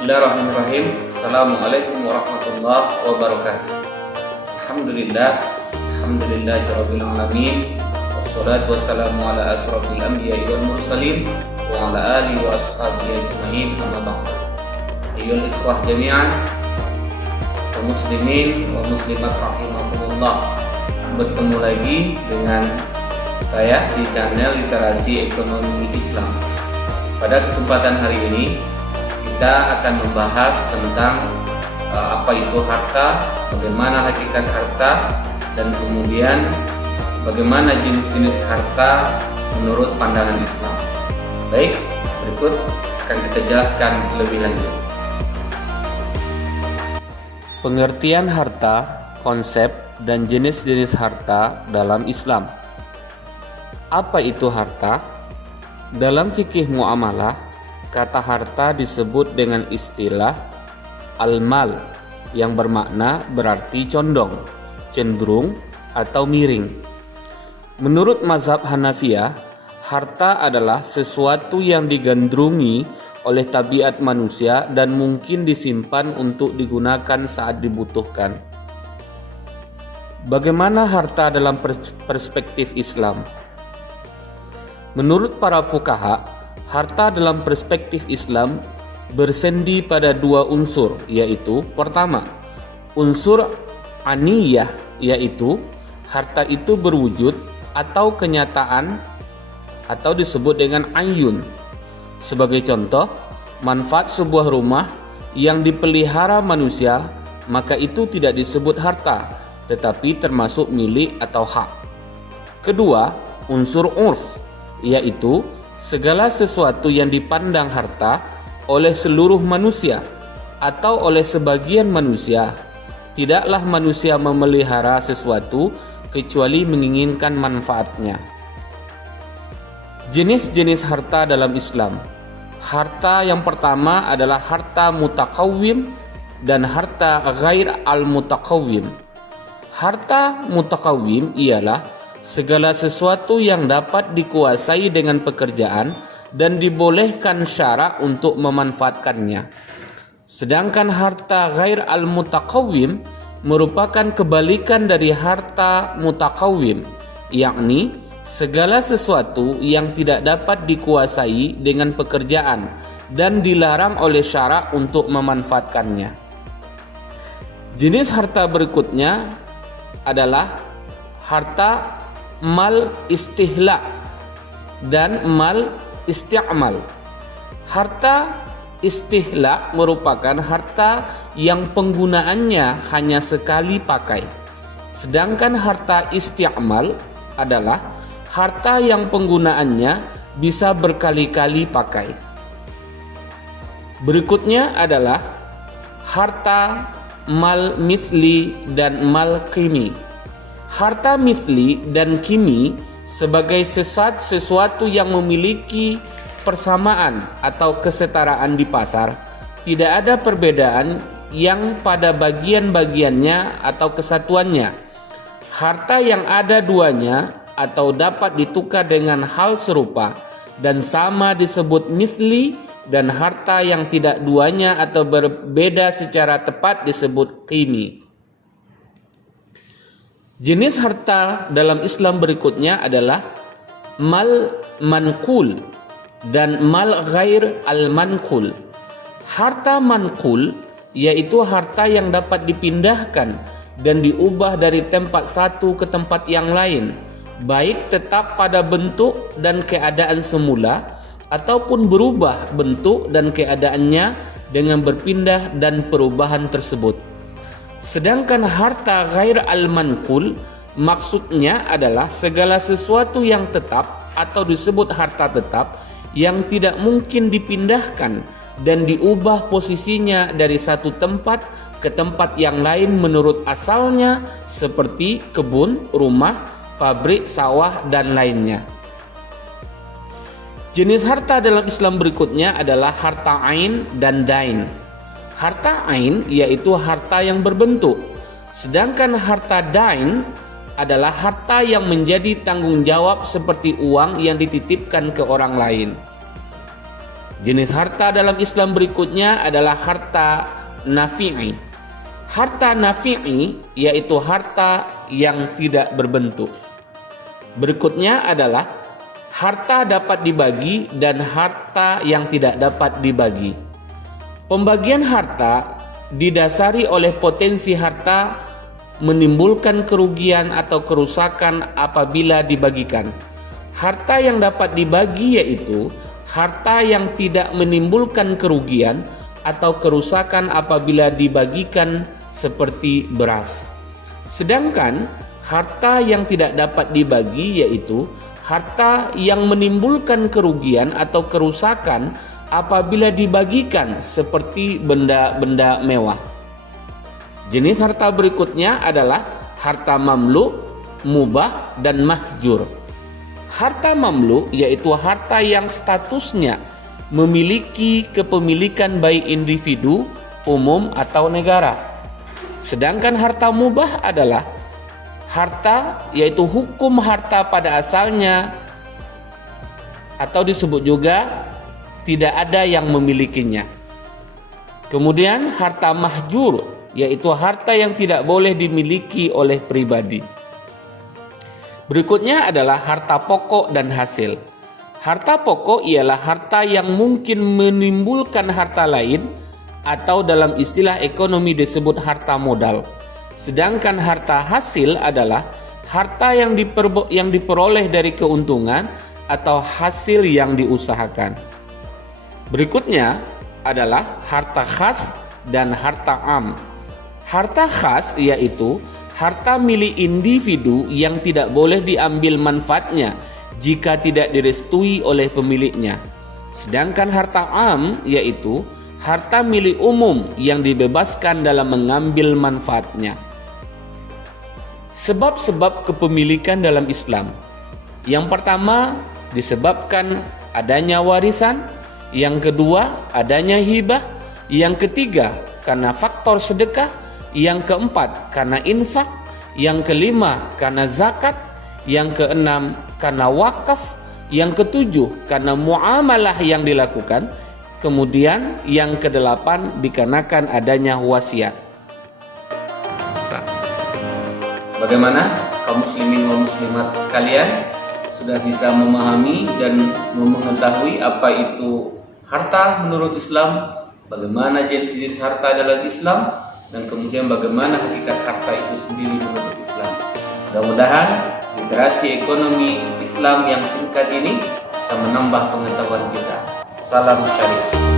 Bismillahirrahmanirrahim. Assalamualaikum warahmatullahi wabarakatuh. Alhamdulillahirabbil alamin. Wassalatu wassalamu ala asrofil anbiya'i wal mursalin wa ala alihi wa ashabihi ajma'in, amma ba'd. Ayyuhal ikhwah jami'an, kaum muslimin wa muslimat rahimakumullah. Bertemu lagi dengan saya di channel Literasi Ekonomi Islam. Pada kesempatan hari ini kita akan membahas tentang apa itu harta, bagaimana hakikat harta, dan kemudian bagaimana jenis-jenis harta menurut pandangan Islam. Baik, berikut akan kita jelaskan lebih lanjut. Pengertian harta, konsep, dan jenis-jenis harta dalam Islam. Apa itu harta? Dalam fikih muamalah, kata harta disebut dengan istilah al-mal yang bermakna berarti condong, cenderung, atau miring. Menurut mazhab Hanafiyah, harta adalah sesuatu yang digandrungi oleh tabiat manusia dan mungkin disimpan untuk digunakan saat dibutuhkan. Bagaimana harta dalam perspektif Islam? Menurut para fuqaha, harta dalam perspektif Islam bersendi pada dua unsur, yaitu pertama, unsur aniyah, yaitu harta itu berwujud atau kenyataan atau disebut dengan ayun. Sebagai contoh, manfaat sebuah rumah yang dipelihara manusia, maka itu tidak disebut harta, tetapi termasuk milik atau hak. Kedua, unsur urf, yaitu segala sesuatu yang dipandang harta oleh seluruh manusia atau oleh sebagian manusia. Tidaklah manusia memelihara sesuatu kecuali menginginkan manfaatnya. Jenis-jenis harta dalam Islam. Harta yang pertama adalah harta mutakawwim dan harta ghair al-mutakawwim. Harta mutakawwim ialah segala sesuatu yang dapat dikuasai dengan pekerjaan dan dibolehkan syara untuk memanfaatkannya. Sedangkan harta ghair al-mutakawwim merupakan kebalikan dari harta mutakawwim, yakni segala sesuatu yang tidak dapat dikuasai dengan pekerjaan dan dilarang oleh syara untuk memanfaatkannya. Jenis harta berikutnya adalah harta mal istihla dan mal isti'mal. Harta istihla merupakan harta yang penggunaannya hanya sekali pakai. Sedangkan harta isti'mal adalah harta yang penggunaannya bisa berkali-kali pakai. Berikutnya adalah harta mal mithli dan mal qimi. Harta mithli dan kimi sebagai sesuatu yang memiliki persamaan atau kesetaraan di pasar. Tidak ada perbedaan yang pada bagian-bagiannya atau kesatuannya. Harta yang ada duanya atau dapat ditukar dengan hal serupa dan sama disebut mithli, dan harta yang tidak duanya atau berbeda secara tepat disebut kimi. Jenis harta dalam Islam berikutnya adalah mal manqul dan mal ghair al manqul. Harta manqul yaitu harta yang dapat dipindahkan dan diubah dari tempat satu ke tempat yang lain, baik tetap pada bentuk dan keadaan semula ataupun berubah bentuk dan keadaannya dengan berpindah dan perubahan tersebut. Sedangkan harta ghair al-manqul maksudnya adalah segala sesuatu yang tetap atau disebut harta tetap yang tidak mungkin dipindahkan dan diubah posisinya dari satu tempat ke tempat yang lain menurut asalnya, seperti kebun, rumah, pabrik, sawah, dan lainnya. Jenis harta dalam Islam berikutnya adalah harta ain dan dain. Harta ain yaitu harta yang berbentuk, sedangkan harta dain adalah harta yang menjadi tanggung jawab seperti uang yang dititipkan ke orang lain. Jenis harta dalam Islam berikutnya adalah harta nafi'i. Harta nafi'i yaitu harta yang tidak berbentuk. Berikutnya adalah harta dapat dibagi dan harta yang tidak dapat dibagi. Pembagian harta didasari oleh potensi harta menimbulkan kerugian atau kerusakan apabila dibagikan. Harta yang dapat dibagi yaitu harta yang tidak menimbulkan kerugian atau kerusakan apabila dibagikan seperti beras. Sedangkan harta yang tidak dapat dibagi yaitu harta yang menimbulkan kerugian atau kerusakan apabila dibagikan seperti benda-benda mewah. Jenis harta berikutnya adalah harta mamluk, mubah, dan mahjur. Harta mamluk yaitu harta yang statusnya memiliki kepemilikan baik individu, umum, atau negara. Sedangkan harta mubah adalah harta yaitu hukum harta pada asalnya atau disebut juga tidak ada yang memilikinya. Kemudian harta mahjur yaitu harta yang tidak boleh dimiliki oleh pribadi. Berikutnya adalah harta pokok dan hasil. Harta pokok ialah harta yang mungkin menimbulkan harta lain atau dalam istilah ekonomi disebut harta modal. Sedangkan harta hasil adalah harta yang diperoleh dari keuntungan atau hasil yang diusahakan. Berikutnya adalah harta khas dan harta am. Harta khas yaitu harta milik individu yang tidak boleh diambil manfaatnya jika tidak direstui oleh pemiliknya. Sedangkan harta am yaitu harta milik umum yang dibebaskan dalam mengambil manfaatnya. Sebab-sebab kepemilikan dalam Islam. Yang pertama disebabkan adanya warisan, yang kedua adanya hibah, yang ketiga karena faktor sedekah, yang keempat karena infak, yang kelima karena zakat, yang keenam karena wakaf, yang ketujuh karena muamalah yang dilakukan, kemudian yang kedelapan dikarenakan adanya wasiat. Bagaimana kaum muslimin wa muslimat sekalian, sudah bisa memahami dan mengetahui apa itu harta menurut Islam, bagaimana jenis-jenis harta dalam Islam, dan kemudian bagaimana hakikat harta itu sendiri menurut Islam. Mudah-mudahan literasi ekonomi Islam yang singkat ini bisa menambah pengetahuan kita. Salam syarif.